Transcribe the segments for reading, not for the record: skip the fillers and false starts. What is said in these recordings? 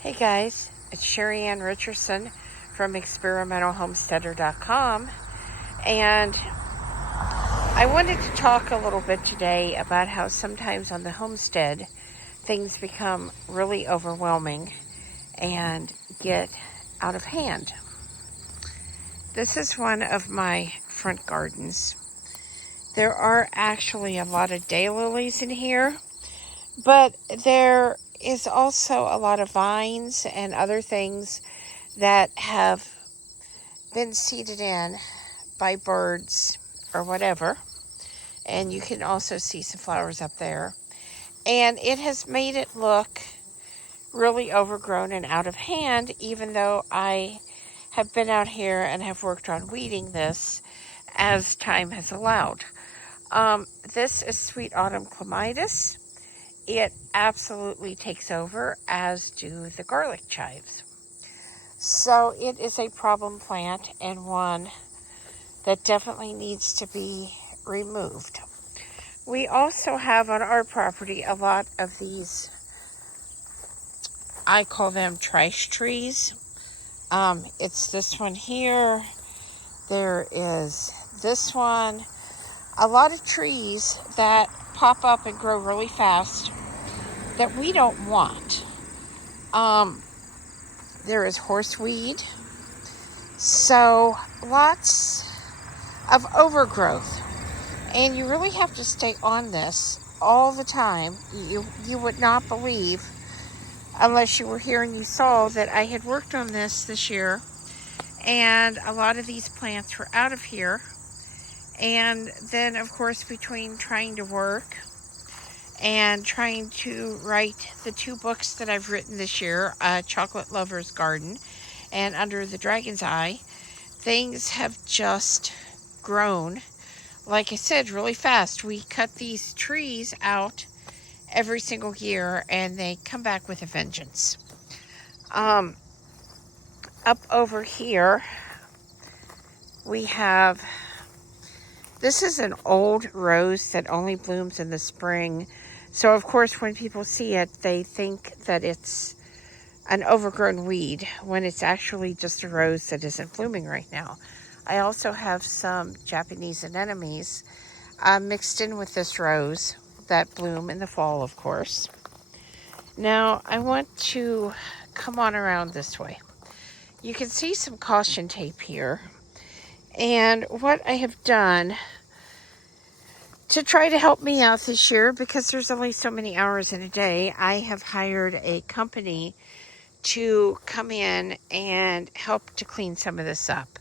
Hey guys, it's Sherry Ann Richardson from experimentalhomesteader.com, and I wanted to talk a little bit today about how sometimes on the homestead things become really overwhelming and get out of hand. This is one of my front gardens. There are actually a lot of daylilies in here, but there is also a lot of vines and other things that have been seeded in by birds or whatever. And you can also see some flowers up there. And it has made it look really overgrown and out of hand, even though I have been out here and have worked on weeding this as time has allowed. This is sweet autumn clematis. It absolutely takes over, as do the garlic chives. So it is a problem plant and one that definitely needs to be removed. We also have on our property a lot of these, I call them trash trees. It's this one here. There is this one. A lot of trees that pop up and grow really fast that we don't want. There is horseweed. So lots of overgrowth. And you really have to stay on this all the time. You would not believe, unless you were here and you saw, that I had worked on this year. And a lot of these plants were out of here. And then, of course, between trying to work and trying to write the 2 books that I've written this year, Chocolate Lover's Garden and Under the Dragon's Eye, things have just grown, like I said, really fast. We cut these trees out every single year and they come back with a vengeance. Up over here, we have, this is an old rose that only blooms in the spring. So, of course, when people see it, they think that it's an overgrown weed when it's actually just a rose that isn't blooming right now. I also have some Japanese anemones mixed in with this rose that bloom in the fall, of course. Now, I want to come on around this way. You can see some caution tape here. And what I have done to try to help me out this year, because there's only so many hours in a day, I have hired a company to come in and help to clean some of this up.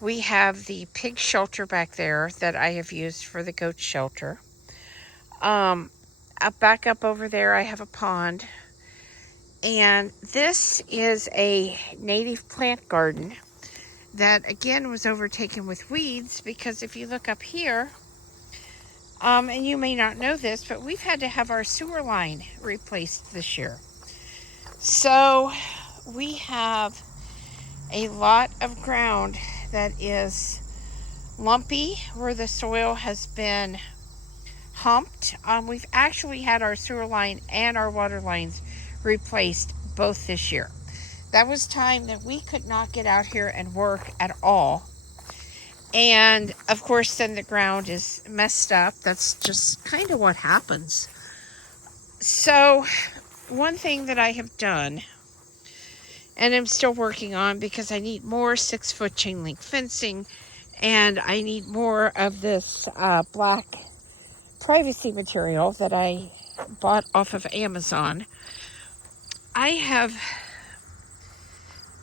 We have the pig shelter back there that I have used for the goat shelter. Back up over there, I have a pond. And this is a native plant garden that, again, was overtaken with weeds, because if you look up here, and you may not know this, but we've had to have our sewer line replaced this year. So we have a lot of ground that is lumpy, where the soil has been humped. We've actually had our sewer line and our water lines replaced both this year. That was time that we could not get out here and work at all. And of course, then the ground is messed up. That's just kind of what happens. So one thing that I have done, and I'm still working on, because I need more 6-foot chain link fencing, and I need more of this black privacy material that I bought off of Amazon. I have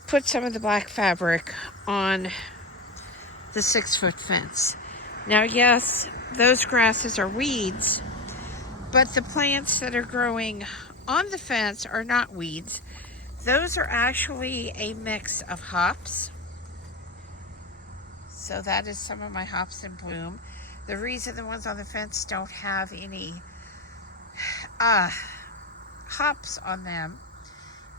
put some of the black fabric on the 6-foot fence. Now, yes, those grasses are weeds, but the plants that are growing on the fence are not weeds. Those are actually a mix of hops. So that is some of my hops in bloom. The reason the ones on the fence don't have any hops on them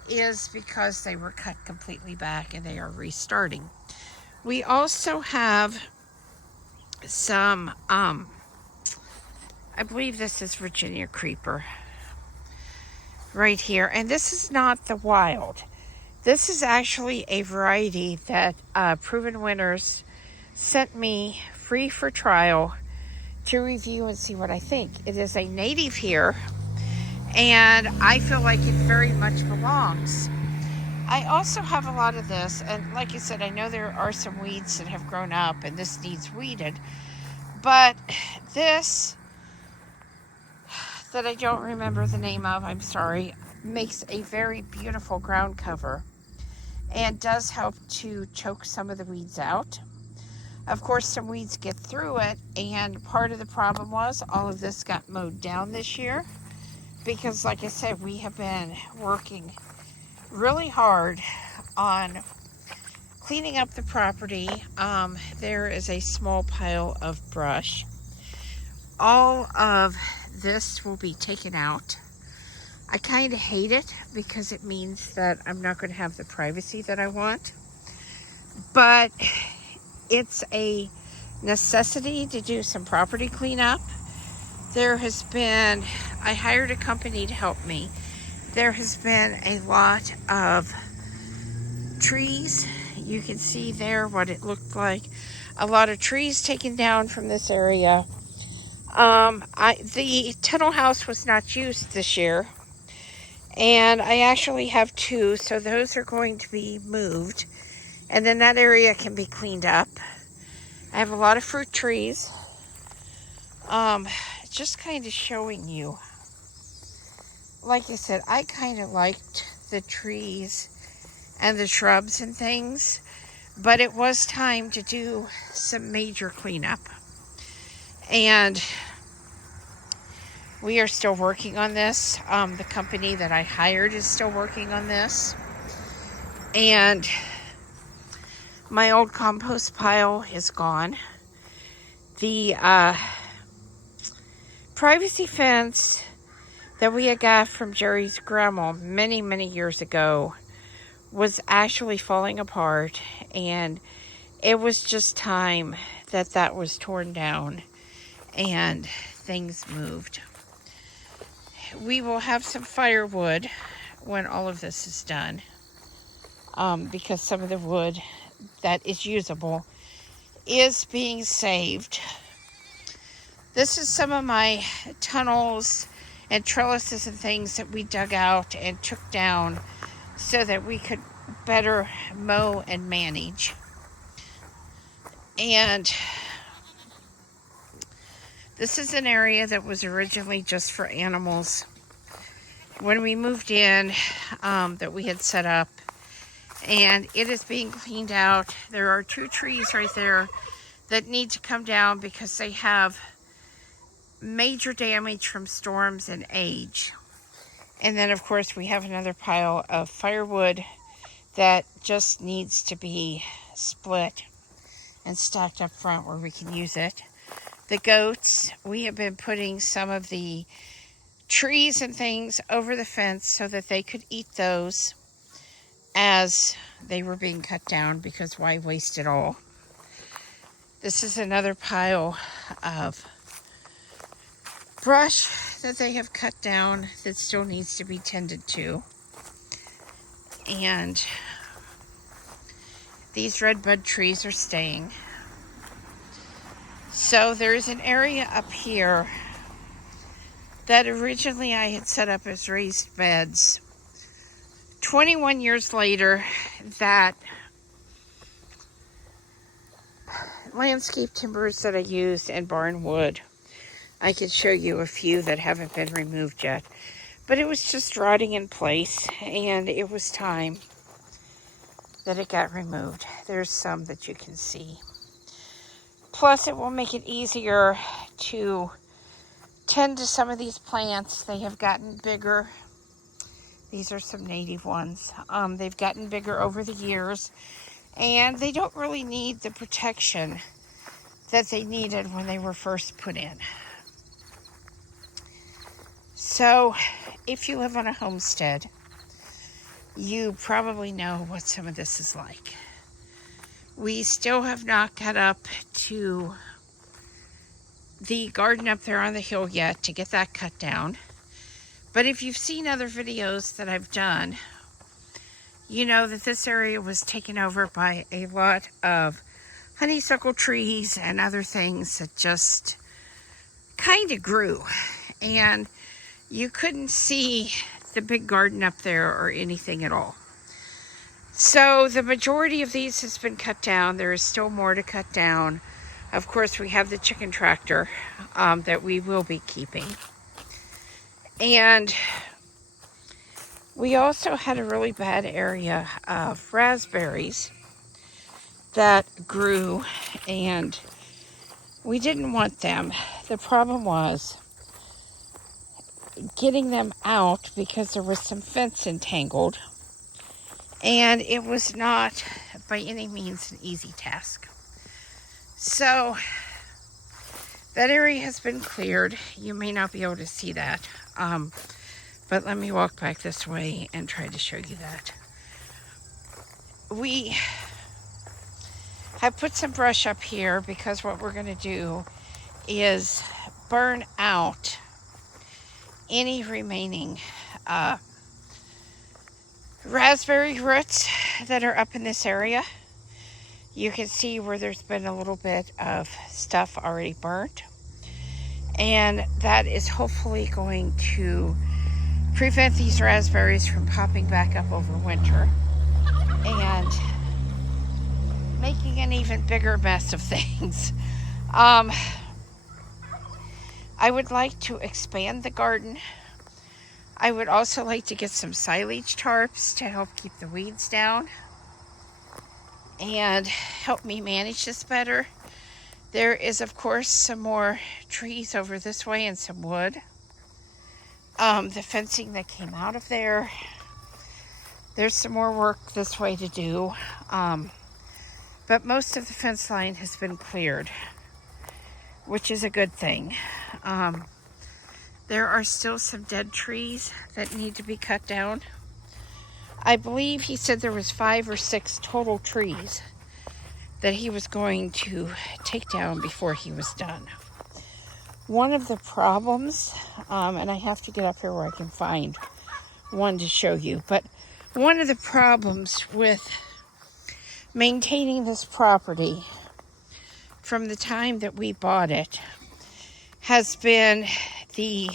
is because they were cut completely back and they are restarting. We also have some, I believe this is Virginia creeper. right here. And this is not the wild. This is actually a variety that Proven Winners sent me free for trial to review and see what I think. It is a native here, and I feel like it very much belongs. I also have a lot of this, and like I said, I know there are some weeds that have grown up and this needs weeded, but this that I don't remember the name of, I'm sorry, makes a very beautiful ground cover and does help to choke some of the weeds out. Of course, some weeds get through it, and part of the problem was all of this got mowed down this year because, like I said, we have been working really hard on cleaning up the property. There is a small pile of brush. All of this will be taken out. I kind of hate it because it means that I'm not going to have the privacy that I want, but it's a necessity to do some property cleanup. I hired a company to help me. There has been a lot of trees. You can see there what it looked like. A lot of trees taken down from this area. The tunnel house was not used this year, and I actually have two, so those are going to be moved, and then that area can be cleaned up. I have a lot of fruit trees. Just kind of showing you. Like I said, I kind of liked the trees and the shrubs and things, but it was time to do some major cleanup. And we are still working on this. The company that I hired is still working on this. And my old compost pile is gone. The privacy fence that we had got from Jerry's grandma many, many years ago was actually falling apart, and it was just time that that was torn down and things moved. We will have some firewood when all of this is done, because some of the wood that is usable is being saved. This is some of my tunnels and trellises and things that we dug out and took down so that we could better mow and manage. And this is an area that was originally just for animals. When we moved in, that we had set up, and it is being cleaned out. There are two trees right there that need to come down because they have major damage from storms and age. And then, of course, we have another pile of firewood that just needs to be split and stacked up front where we can use it. The goats, we have been putting some of the trees and things over the fence so that they could eat those as they were being cut down, because why waste it all? This is another pile of brush that they have cut down that still needs to be tended to. And these redbud trees are staying. So there's an area up here that originally I had set up as raised beds. 21 years later, that landscape timbers that I used and barn wood, I could show you a few that haven't been removed yet, but it was just rotting in place, and it was time that it got removed. There's some that you can see. Plus, it will make it easier to tend to some of these plants. They have gotten bigger. These are some native ones. They've gotten bigger over the years, and they don't really need the protection that they needed when they were first put in. So, if you live on a homestead, you probably know what some of this is like. We still have not got up to the garden up there on the hill yet to get that cut down. But if you've seen other videos that I've done, you know that this area was taken over by a lot of honeysuckle trees and other things that just kind of grew. And you couldn't see the big garden up there or anything at all. So the majority of these has been cut down. There is still more to cut down. Of course, we have the chicken tractor that we will be keeping. And we also had a really bad area of raspberries that grew, and we didn't want them. The problem was getting them out because there was some fence entangled, and it was not by any means an easy task. So that area has been cleared. You may not be able to see that, but let me walk back this way and try to show you that. We have put some brush up here because what we're going to do is burn out any remaining raspberry roots that are up in this area. You can see where there's been a little bit of stuff already burnt, and that is hopefully going to prevent these raspberries from popping back up over winter and making an even bigger mess of things. I would like to expand the garden. I would also like to get some silage tarps to help keep the weeds down and help me manage this better. There is, of course, some more trees over this way and some wood. The fencing that came out of there, there's some more work this way to do. But most of the fence line has been cleared, which is a good thing. There are still some dead trees that need to be cut down. I believe he said there was 5 or 6 total trees that he was going to take down before he was done. One of the problems, and I have to get up here where I can find one to show you, but one of the problems with maintaining this property from the time that we bought it has been the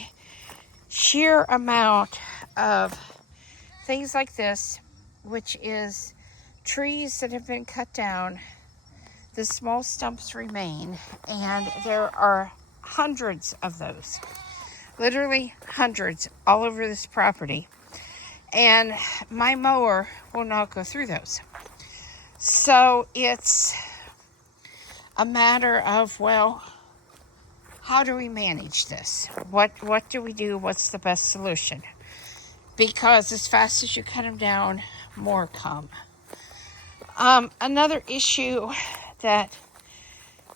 sheer amount of things like this, which is trees that have been cut down. The small stumps remain, and there are hundreds of those, literally hundreds, all over this property, and my mower will not go through those. So it's a matter of, well, how do we manage this? What do we do? What's the best solution? Because as fast as you cut them down, more come. Another issue that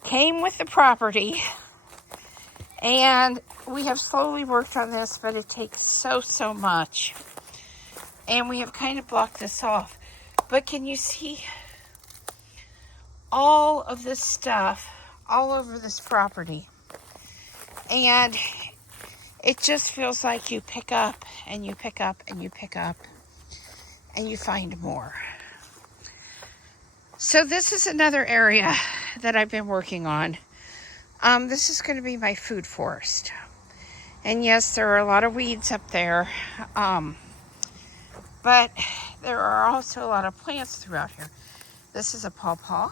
came with the property, and we have slowly worked on this, but it takes so much, and we have kind of blocked this off. But can you see all of this stuff all over this property? And it just feels like you pick up and you pick up and you pick up and you find more. So this is another area that I've been working on. This is going to be my food forest. And yes, there are a lot of weeds up there. But there are also a lot of plants throughout here. This is a pawpaw.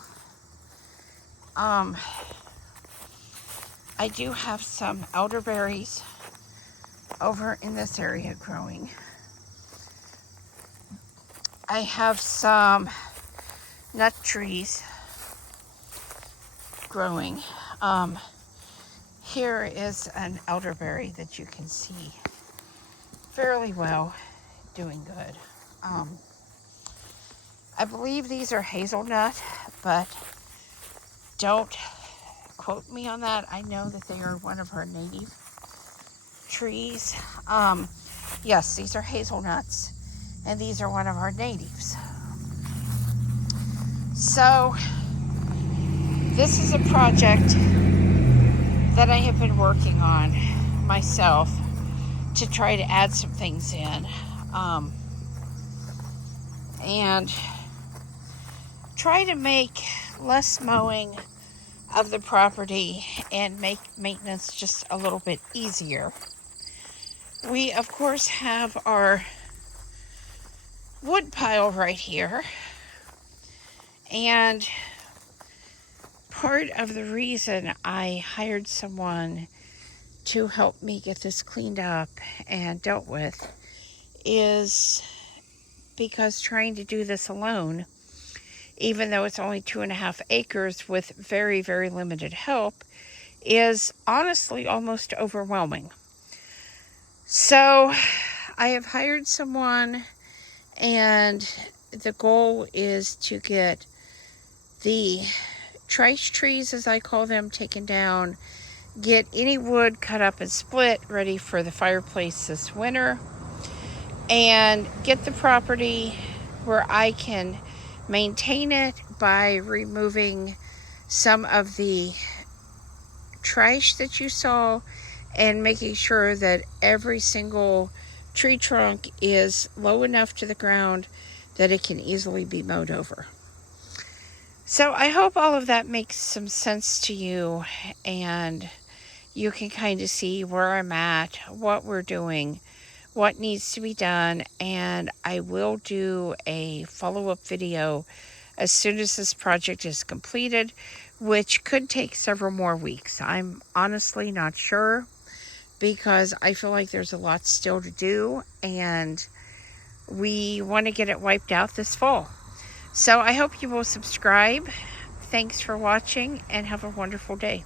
I do have some elderberries over in this area growing. I have some nut trees growing. Here is an elderberry that you can see fairly well, doing good. I believe these are hazelnut, but don't quote me on that. I know that they are one of our native trees. Yes, these are hazelnuts, and these are one of our natives. So this is a project that I have been working on myself to try to add some things in. And try to make less mowing of the property and make maintenance just a little bit easier. We, of course, have our wood pile right here. And part of the reason I hired someone to help me get this cleaned up and dealt with is because trying to do this alone, even though it's only 2.5 acres with very, very limited help, is honestly almost overwhelming. So I have hired someone, and the goal is to get the triche trees, as I call them, taken down, get any wood cut up and split ready for the fireplace this winter, and get the property where I can maintain it by removing some of the triche that you saw and making sure that every single tree trunk is low enough to the ground that it can easily be mowed over. So I hope all of that makes some sense to you, and you can kind of see where I'm at, what we're doing, what needs to be done, and I will do a follow-up video as soon as this project is completed, which could take several more weeks. I'm honestly not sure, because I feel like there's a lot still to do, and we want to get it wiped out this fall. So I hope you will subscribe. Thanks for watching, and have a wonderful day.